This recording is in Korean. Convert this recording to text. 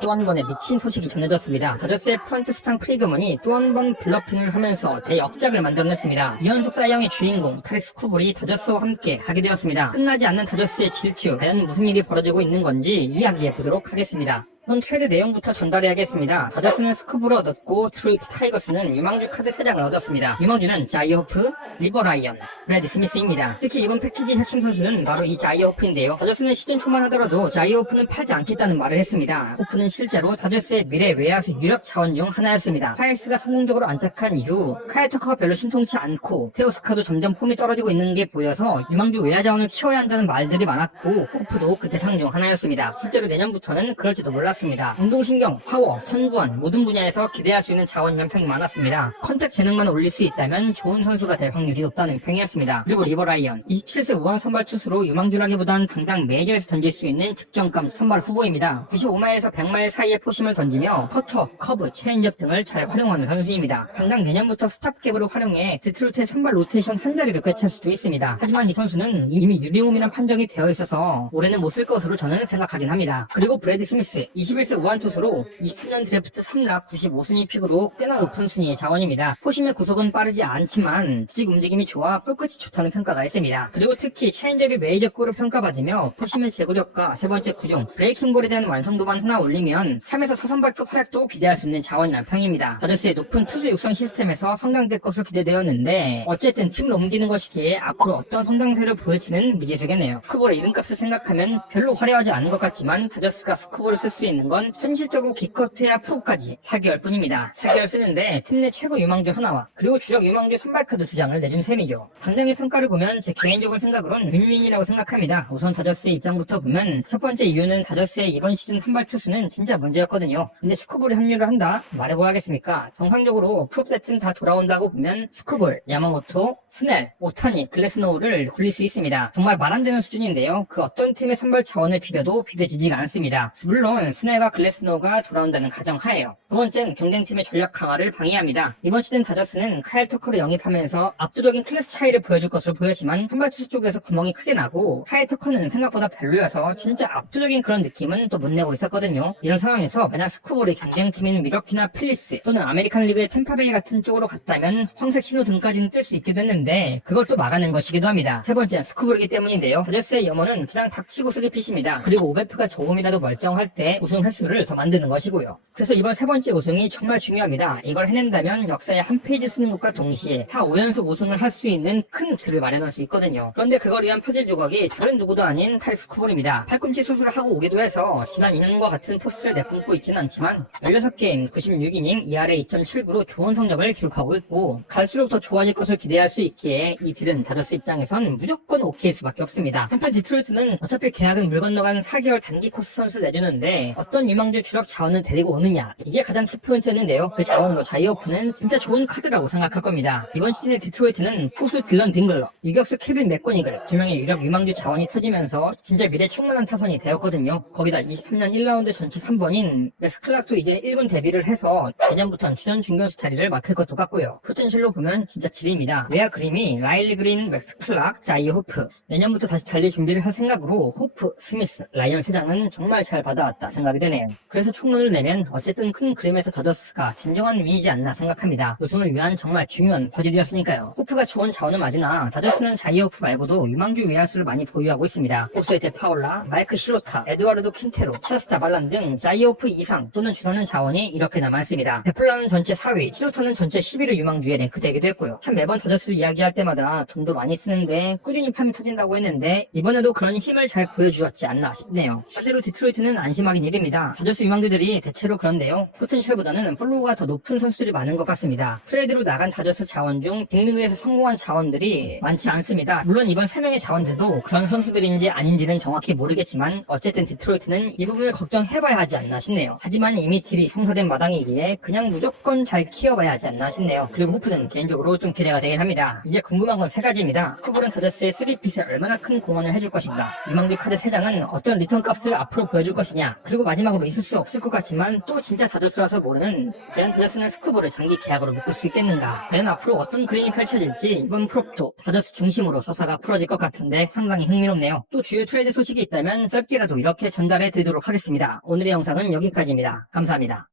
또 한 번의 미친 소식이 전해졌습니다. 다저스의 프런트 스탕 프리그먼이 또 한 번 블러핑을 하면서 대역작을 만들어냈습니다. 이연속 사이영의 주인공 타렉 스쿠볼이 다저스와 함께 하게 되었습니다. 끝나지 않는 다저스의 질주, 과연 무슨 일이 벌어지고 있는 건지 이야기해보도록 하겠습니다. 우선 트레이드 내용부터 전달해야겠습니다. 다저스는 스쿠브를 얻었고 트로이트 타이거스는 유망주 카드 3장을 얻었습니다. 유망주는 자이호프, 리버 라이언, 브래드 스미스입니다. 특히 이번 패키지 핵심 선수는 바로 이 자이호프인데요. 다저스는 시즌 초만 하더라도 자이호프는 팔지 않겠다는 말을 했습니다. 호프는 실제로 다저스의 미래 외야수 유력 자원 중 하나였습니다. 파이스가 성공적으로 안착한 이후 카일 터커가 별로 신통치 않고 테오스카도 점점 폼이 떨어지고 있는 게 보여서 유망주 외야 자원을 키워야 한다는 말들이 많았고 호프도 그 대상 중 하나였습니다. 실제로 내년부터는 그럴지도 몰랐습니다. 운동신경, 파워, 선구원 모든 분야에서 기대할 수 있는 자원이면 평이 많았습니다. 컨택 재능만 올릴 수 있다면 좋은 선수가 될 확률이 높다는 평이었습니다. 그리고 리버 라이언 27세 우왕 선발 투수로 유망주라기보단 당장 메이저에서 던질 수 있는 측정감 선발 후보입니다. 95마일에서 100마일 사이의 포심을 던지며 커터, 커브, 체인지업 등을 잘 활용하는 선수입니다. 당장 내년부터 스탑갭으로 활용해 디트로이트의 선발 로테이션 한 자리를 꿰찰 수도 있습니다. 하지만 이 선수는 이미 유리몸이란 판정이 되어 있어서 올해는 못 쓸 것으로 저는 생각하긴 합니다. 그리고 브래드 스미스 21세 우한 투수로 23년 드래프트 3락 95순위 픽으로 꽤나 높은 순위의 자원입니다. 포심의 구속은 빠르지 않지만 수직 움직임이 좋아 뿔끝이 좋다는 평가가 있습니다. 그리고 특히 체인지업이 메이저급으로 평가받으며 포심의 제구력과 세 번째 구종, 브레이킹볼에 대한 완성도만 하나 올리면 3에서 4선 발표 활약도 기대할 수 있는 자원이란 평입니다. 다저스의 높은 투수 육성 시스템에서 성장될 것으로 기대되었는데 어쨌든 팀을 옮기는 것이기에 앞으로 어떤 성장세를 보일지는 미지수겠네요. 스쿠볼의 이름값을 생각하면 별로 화려하지 않은 것 같지만 다저스가 스쿠볼을 쓸 수 있는 건 현실적으로 기껏해야 프로까지 4개월 뿐입니다. 4개월 쓰는데 팀 내 최고 유망주 하나와 그리고 주력 유망주 선발카드 2장을 내준 셈이죠. 당장의 평가를 보면 제 개인적인 생각으론 윈윈이라고 생각합니다. 우선 다저스의 입장부터 보면 첫 번째 이유는 다저스의 이번 시즌 선발 투수는 진짜 문제였거든요. 근데 스쿠볼이 합류를 한다? 말해보야 하겠습니까? 정상적으로 프로배쯤 다 돌아온다고 보면 스쿠볼, 야마모토, 스넬, 오타니, 글래스노우를 굴릴 수 있습니다. 정말 말 안 되는 수준인데요. 그 어떤 팀의 선발 자원을 비벼도 비벼지지가 않습니다. 물론 스넬과 글래스노우가 돌아온다는 가정하에요. 두 번째는 경쟁팀의 전력 강화를 방해합니다. 이번 시즌 다저스는 카일 터커를 영입하면서 압도적인 클래스 차이를 보여줄 것으로 보였지만 선발 투수 쪽에서 구멍이 크게 나고 카일 터커는 생각보다 별로여서 진짜 압도적인 그런 느낌은 또 못 내고 있었거든요. 이런 상황에서 만약 스쿠볼이 경쟁팀인 미러키나 필리스 또는 아메리칸 리그의 템파베이 같은 쪽으로 갔다면 황색 신호 등까지는 뜰 수 있기도 했는데 그걸 또 막아낸 것이기도 합니다. 세 번째는 스쿠볼이기 때문인데요. 다저스의 염원은 그냥 닥치고 쓰리 핏입니다. 그리고 오베프가 조금이라도 멀쩡할 때 우승 횟수를 더 만드는 것이고요. 그래서 이번 세 번째 우승이 정말 중요합니다. 이걸 해낸다면 역사에 한 페이지 쓰는 것과 동시에 4, 5연속 우승을 할 수 있는 큰 틀을 마련할 수 있거든요. 그런데 그걸 위한 퍼즐 조각이 다른 누구도 아닌 타렉 스쿠볼입니다. 팔꿈치 수술을 하고 오기도 해서 지난 2년과 같은 포스를 내뿜고 있지는 않지만 16게임 96이닝 ERA 2.79로 좋은 성적을 기록하고 있고 갈수록 더 좋아질 것을 기대할 수 있기에 이 딜은 다저스 입장에선 무조건 오케이일 수밖에 없습니다. 한편 디트로이트는 어차피 계약은 물 건너간 4개월 단기 코스 선수를 내주는데 어떤 유망주 주력 자원을 데리고 오느냐 이게 가장 키포인트였는데요. 그 자원으로 자이오프는 진짜 좋은 카드라고 생각할 겁니다. 이번 시즌의 디트로이트는 투수 딜런 딩글러, 유격수 케빈 맥고니글 2명의 유력 유망주 자원이 터지면서 진짜 미래 충만한 타선이 되었거든요. 거기다 23년 1라운드 전체 3번인 맥스 클락도 이제 1군 데뷔를 해서 내년부터는 주전 중견수 자리를 맡을 것도 같고요. 포텐셜로 보면 진짜 질입니다. 외야 그림이 라일리 그린, 맥스 클락, 자이 호프 내년부터 다시 달릴 준비를 할 생각으로 호프, 스미스, 라이언 3장은 정말 잘 받아왔다 생각이 되네요. 그래서 총론을 내면 어쨌든 큰 그림에서 다저스가 진정한 위이지 않나 생각합니다. 우승을 위한 정말 중요한 퍼즐이었으니까요. 호프가 좋은 자원은 맞으나 다저스는 자이 호프 말고도 유망주 외야수를 많이 보유하고 있습니다. 호프의 파울라, 마이크 시로타, 에드와르도 킨테로, 체스타 발란 등 자이 호프 이상 또는 준하는 자원이 이렇게 남아있습니다. 베플라는 전체 4위, 시로타는 전체 11위 유망주에 랭크되기도 했고요. 참 매번 다저스를 이야기할 때마다 돈도 많이 쓰는데 꾸준히 팜이 터진다고 했는데 이번에도 그런 힘을 잘 보여주었지 않나 싶네요. 반대로 디트로이트는 안심하긴 일입니다. 다저스 유망주들이 대체로 그런데요. 포텐셜보다는 플로우가 더 높은 선수들이 많은 것 같습니다. 트레이드로 나간 다저스 자원 중 빅리그에서 성공한 자원들이 많지 않습니다. 물론 이번 3명의 자원들도 그런 선수들인지 아닌지는 정확히 모르겠지만 어쨌든 디트로이트는 이 부분을 걱정해봐야 하지 않나 싶네요. 하지만 이미 딜이 성사된 마당이기에 그냥 무조건 잘 키워봐야 하지 않나 싶네요. 그리고 호프는 개인적으로 좀 기대가 되긴 합니다. 이제 궁금한 건 3가지입니다. 스쿠볼은 다저스의 3핏에 얼마나 큰 공헌을 해줄 것인가, 유망주 카드 3장은 어떤 리턴 값을 앞으로 보여줄 것이냐, 그리고 마지막으로 있을 수 없을 것 같지만 또 진짜 다저스라서 모르는 과연 다저스는 스쿠버를 장기 계약으로 묶을 수 있겠는가. 과연 앞으로 어떤 그림이 펼쳐질지 이번 프롭도 다저스 중심으로 서사가 풀어질 것 같은데 상당히 흥미롭네요. 또 주요 트레이드 소식이 있다면 짧게라도 이렇게 전달해 드리도록 하겠습니다. 오늘의 영상은 여기까지입니다. 감사합니다.